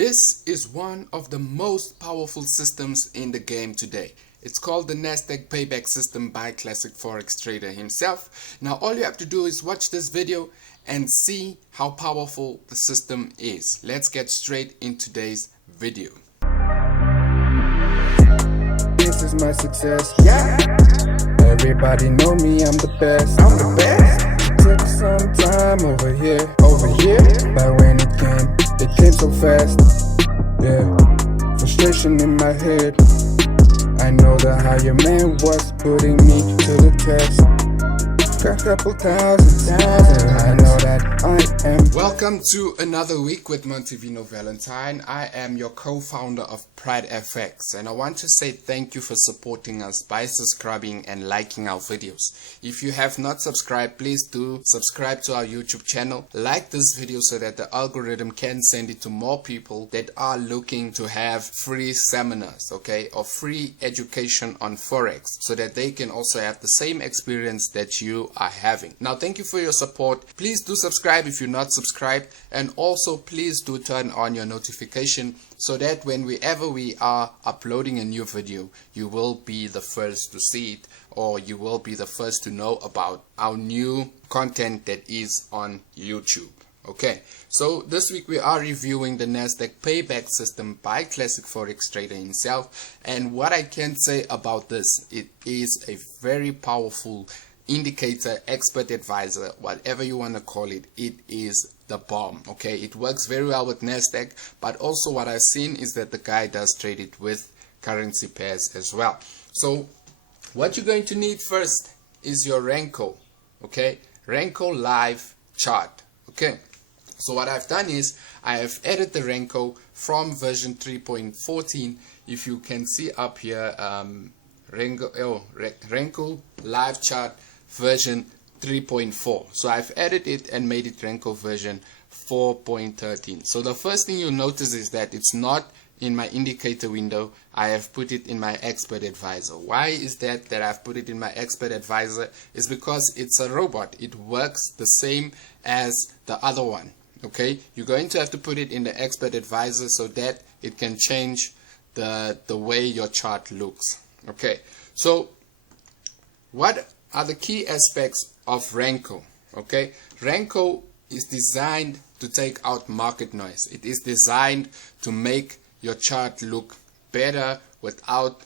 This is one of the most powerful systems in the game today. It's called the Nasdaq Payback system by classic Forex trader himself. Now all you have to do is watch this video and see how powerful the system is. Let's get straight into today's video. This is my success, yeah. Everybody know me, I'm the best. I'm the best. It took some time over here. But when it came so fast. Yeah, frustration in my head. I know the higher man was putting me to the test. A couple thousand, I know that I am. Welcome to another week with Montivino Valentine. I am your co-founder of Pride FX, and I want to say thank you for supporting us by subscribing and liking our videos. If you have not subscribed, please do subscribe to our YouTube channel. Like this video so that the algorithm can send it to more people that are looking to have free seminars, okay, or free education on Forex, so that they can also have the same experience that you are having. Now, thank you for your support. Please do subscribe if you're not subscribed, and also please do turn on your notification so that whenever we are uploading a new video, you will be the first to see it, or you will be the first to know about our new content that is on YouTube. Okay, so this week we are reviewing the Nasdaq Payback system by classic Forex trader himself, and what I can say about this, it is a very powerful indicator, expert advisor, whatever you want to call it. It is the bomb. Okay, it works very well with Nasdaq, but also what I've seen is that the guy does trade it with currency pairs as well. So what you're going to need first is your Renko. Okay, Renko live chart. Okay, so what I've done is I have added the Renko from version 3.14. if you can see up here, Renko live chart version 3.4. so I've added it and made it Renko version 4.13. so the first thing you'll notice is that it's not in my indicator window. I have put it in my expert advisor. Why is that I've put it in my expert advisor? Is because it's a robot. It works the same as the other one. Okay, you're going to have to put it in the expert advisor so that it can change the way your chart looks. Okay, so what are the key aspects of Renko? Okay, Renko is designed to take out market noise. It is designed to make your chart look better without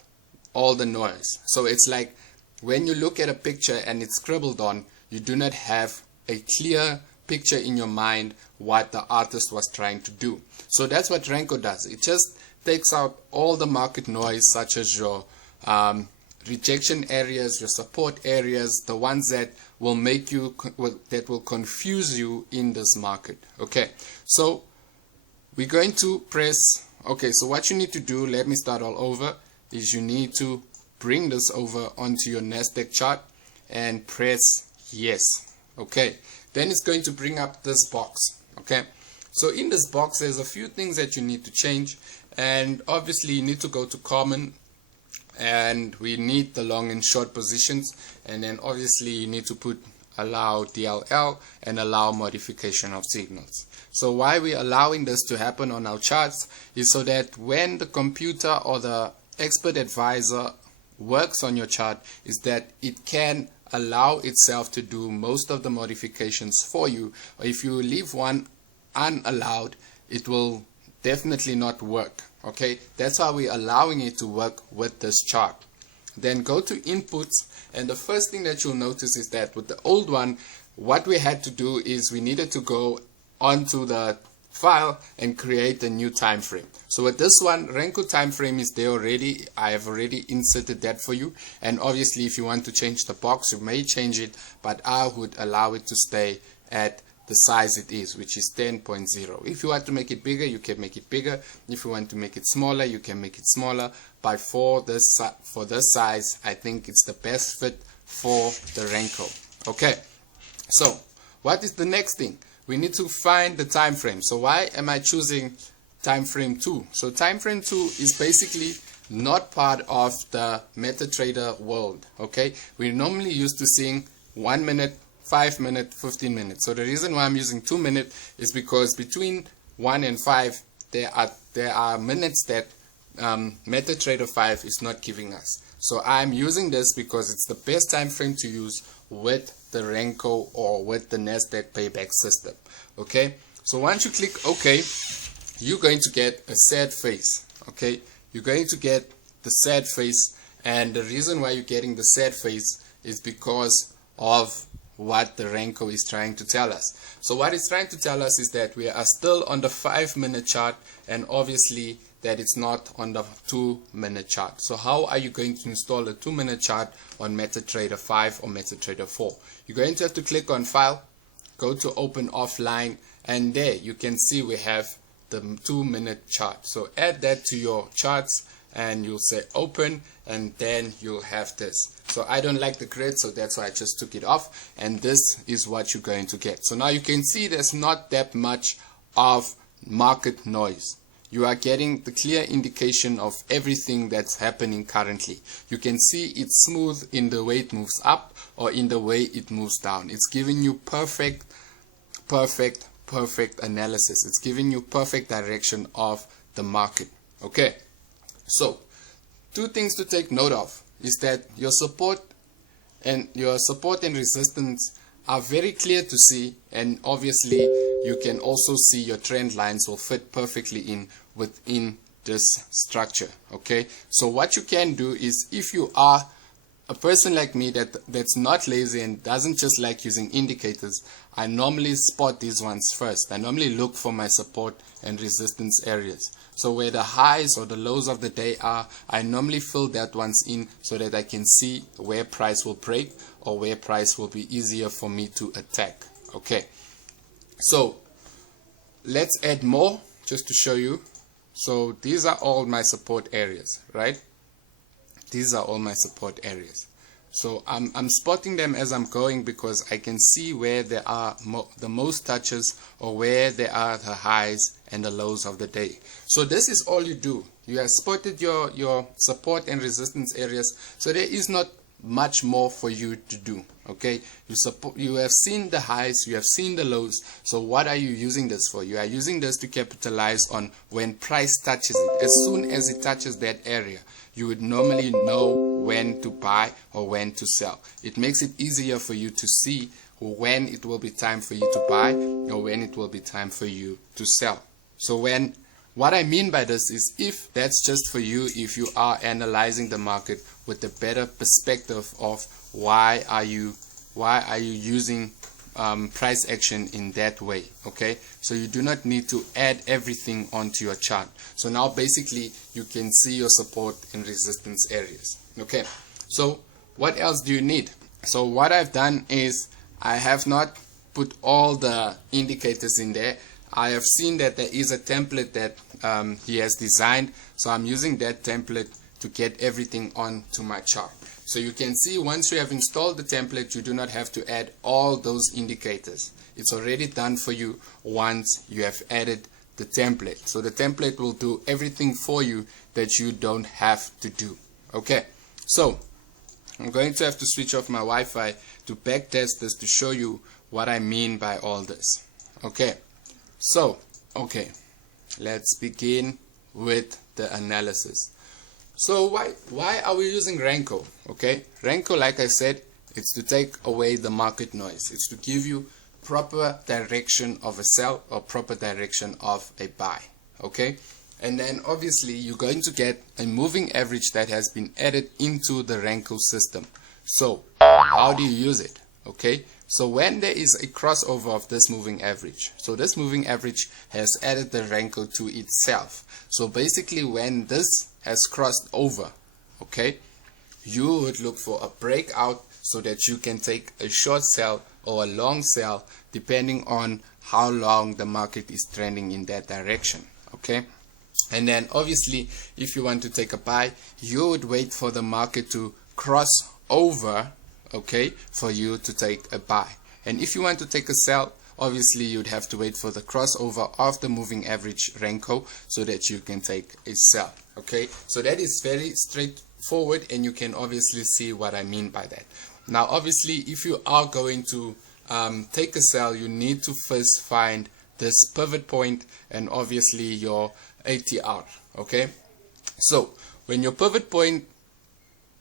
all the noise. So it's like when you look at a picture and it's scribbled on, you do not have a clear picture in your mind what the artist was trying to do. So that's what Renko does. It just takes out all the market noise, such as your rejection areas, your support areas, the ones that will make you, that will confuse you in this market. Okay, so we're going to press. Okay, so what you need to do, let me start all over, is you need to bring this over onto your Nasdaq chart and press yes. Okay, then it's going to bring up this box. Okay, so in this box there's a few things that you need to change, and obviously you need to go to common, and we need the long and short positions, and then obviously you need to put allow DLL and allow modification of signals. So why we're allowing this to happen on our charts is so that when the computer or the expert advisor works on your chart, is that it can allow itself to do most of the modifications for you. Or if you leave one unallowed, it will definitely not work. Okay, that's how we're allowing it to work with this chart. Then go to inputs, and the first thing that you'll notice is that with the old one, what we had to do is we needed to go onto the file and create a new time frame. So with this one, Renko time frame is there already. I have already inserted that for you, and obviously if you want to change the box, you may change it, but I would allow it to stay at the size it is, which is 10.0. If you want to make it bigger, you can make it bigger. If you want to make it smaller, you can make it smaller. But for this size, I think it's the best fit for the Renko. Okay, so what is the next thing? We need to find the time frame. So why am I choosing time frame 2? So time frame 2 is basically not part of the MetaTrader world. Okay, we're normally used to seeing 1 minute, 5 minutes, 15 minutes. So the reason why I'm using 2 minutes is because between 1 and 5 there are minutes that MetaTrader 5 is not giving us. So I'm using this because it's the best time frame to use with the Renko or with the Nasdaq Payback system. Okay, so once you click OK, you're going to get a sad face. Okay, you're going to get the sad face, and the reason why you're getting the sad face is because of what the Renko is trying to tell us. So what it's trying to tell us is that we are still on the 5-minute chart, and obviously that it's not on the 2-minute chart. So how are you going to install a 2-minute chart on MetaTrader 5 or MetaTrader 4? You're going to have to click on File, go to Open Offline, and there you can see we have the 2-minute chart. So add that to your charts and you'll say Open, and then you'll have this. So I don't like the grid, so that's why I just took it off, and this is what you're going to get. So now you can see there's not that much of market noise. You are getting the clear indication of everything that's happening currently. You can see it's smooth in the way it moves up or in the way it moves down. It's giving you perfect analysis. It's giving you perfect direction of the market. Okay, so 2 things to take note of is that your support and resistance are very clear to see, and obviously you can also see your trend lines will fit perfectly in within this structure. Okay, so what you can do is, if you are a person like me that's not lazy and doesn't just like using indicators, I normally spot these ones first. I normally look for my support and resistance areas. So where the highs or the lows of the day are, I normally fill that ones in so that I can see where price will break or where price will be easier for me to attack. Okay, so let's add more just to show you. So these are all my support areas, right? These are all my support areas. So I'm spotting them as I'm going because I can see where there are the most touches or where there are the highs and the lows of the day. So this is all you do. You have spotted your support and resistance areas. So there is not much more for you to do. Okay, you have seen the highs, you have seen the lows. So what are you using this for? You are using this to capitalize on when price touches it. As soon as it touches that area, you would normally know when to buy or when to sell. It makes it easier for you to see when it will be time for you to buy or when it will be time for you to sell. So what I mean by this is, if that's just for you, if you are analyzing the market with a better perspective of why are you using price action in that way. Okay, so you do not need to add everything onto your chart. So now basically you can see your support and resistance areas. Okay, so what else do you need? So what I've done is I have not put all the indicators in there. I have seen that there is a template that he has designed, so I'm using that template to get everything onto my chart. So you can see once you have installed the template, you do not have to add all those indicators. It's already done for you once you have added the template. So the template will do everything for you that you don't have to do. Okay, so I'm going to have to switch off my Wi-Fi to backtest this to show you what I mean by all this. Okay, so let's begin with the analysis. So why are we using Renko? Okay, Renko, like I said, it's to take away the market noise. It's to give you proper direction of a sell or proper direction of a buy. Okay, and then obviously you're going to get a moving average that has been added into the Renko system. So how do you use it? Okay, so when there is a crossover of this moving average, so this moving average has added the Renko to itself. So basically when this has crossed over, okay, you would look for a breakout so that you can take a short sell or a long sell depending on how long the market is trending in that direction. Okay, and then obviously if you want to take a buy, you would wait for the market to cross over, okay, for you to take a buy. And if you want to take a sell, obviously you'd have to wait for the crossover of the moving average Renko so that you can take a sell. Okay, so that is very straightforward, and you can obviously see what I mean by that. Now obviously if you are going to take a sell, you need to first find this pivot point and obviously your ATR. Okay, so when your pivot point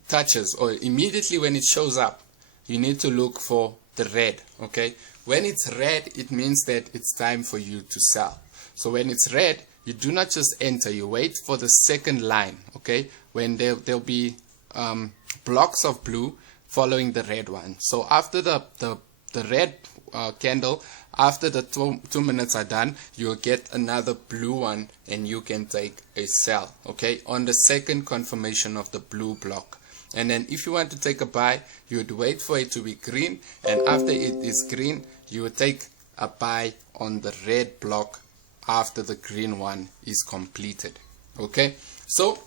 touches, or immediately when it shows up, you need to look for the red. Okay, when it's red, it means that it's time for you to sell. So when it's red, you do not just enter, you wait for the second line. Okay, when there'll be blocks of blue following the red one. So after the red candle, after the 2 minutes are done, you'll get another blue one and you can take a sell, okay, on the second confirmation of the blue block. And then if you want to take a buy, you would wait for it to be green, and after it is green, you would take a buy on the red block after the green one is completed. Okay, so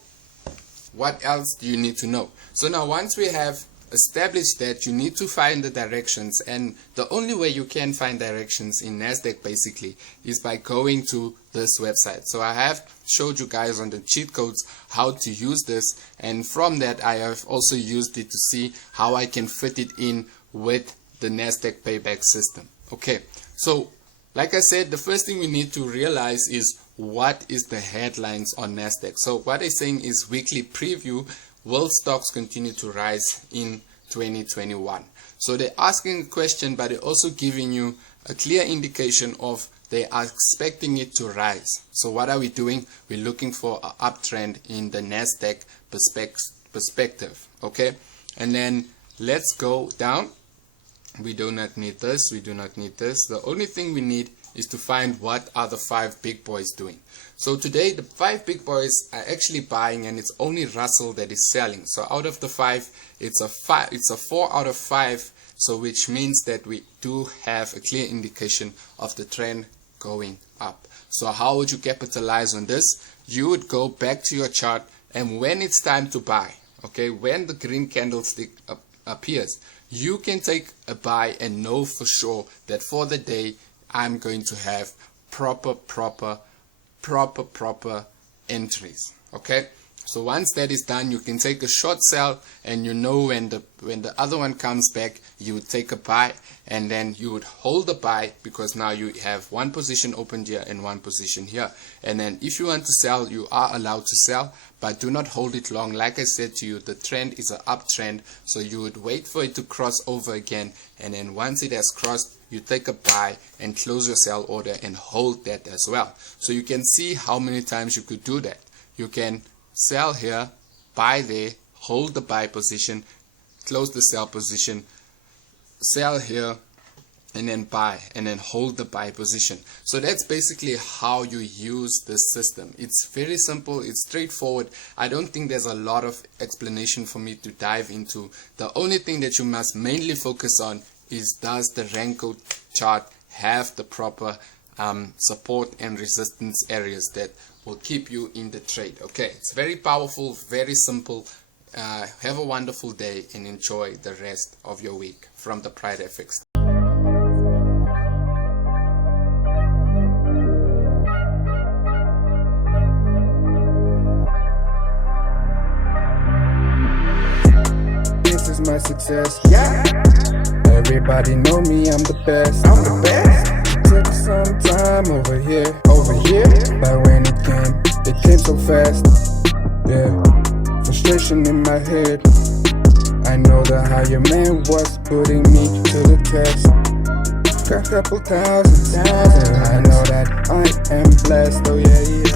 what else do you need to know? So now once we have established that, you need to find the directions, and the only way you can find directions in Nasdaq basically is by going to this website. So I have showed you guys on the cheat codes how to use this, and from that I have also used it to see how I can fit it in with the Nasdaq Payback system. Okay, so like I said, the first thing we need to realize is what is the headlines on Nasdaq. So what they're saying is weekly preview, will stocks continue to rise in 2021? So they're asking a question, but they're also giving you a clear indication of they are expecting it to rise. So what are we doing? We're looking for an uptrend in the Nasdaq perspective. Okay, and then let's go down. We do not need this, we do not need this. The only thing we need is to find what are the 5 big boys doing. So today the 5 big boys are actually buying, and it's only Russell that is selling. So out of the 5, it's a 4 out of 5, so which means that we do have a clear indication of the trend going up. So how would you capitalize on this? You would go back to your chart, and when it's time to buy, okay, when the green candlestick appears, you can take a buy and know for sure that for the day I'm going to have proper entries. Okay, so once that is done, you can take a short sell, and you know when the other one comes back, you would take a buy, and then you would hold the buy, because now you have one position opened here and one position here. And then if you want to sell, you are allowed to sell, but do not hold it long. Like I said to you, the trend is an uptrend, so you would wait for it to cross over again, and then once it has crossed, you take a buy and close your sell order and hold that as well. So you can see how many times you could do that. You can sell here, buy there, hold the buy position, close the sell position, sell here, and then buy, and then hold the buy position. So that's basically how you use this system. It's very simple, it's straightforward. I don't think there's a lot of explanation for me to dive into. The only thing that you must mainly focus on is, does the Renko chart have the proper support and resistance areas that will keep you in the trade? Okay, it's very powerful, very simple. Have a wonderful day and enjoy the rest of your week from the Pride FX. This is my success, yeah. Everybody know me, I'm the best. I'm the best. It took some time over here. But when it came so fast. Yeah, frustration in my head. I know the higher man was putting me to the test. A couple thousand. I know that I am blessed. Oh yeah, yeah.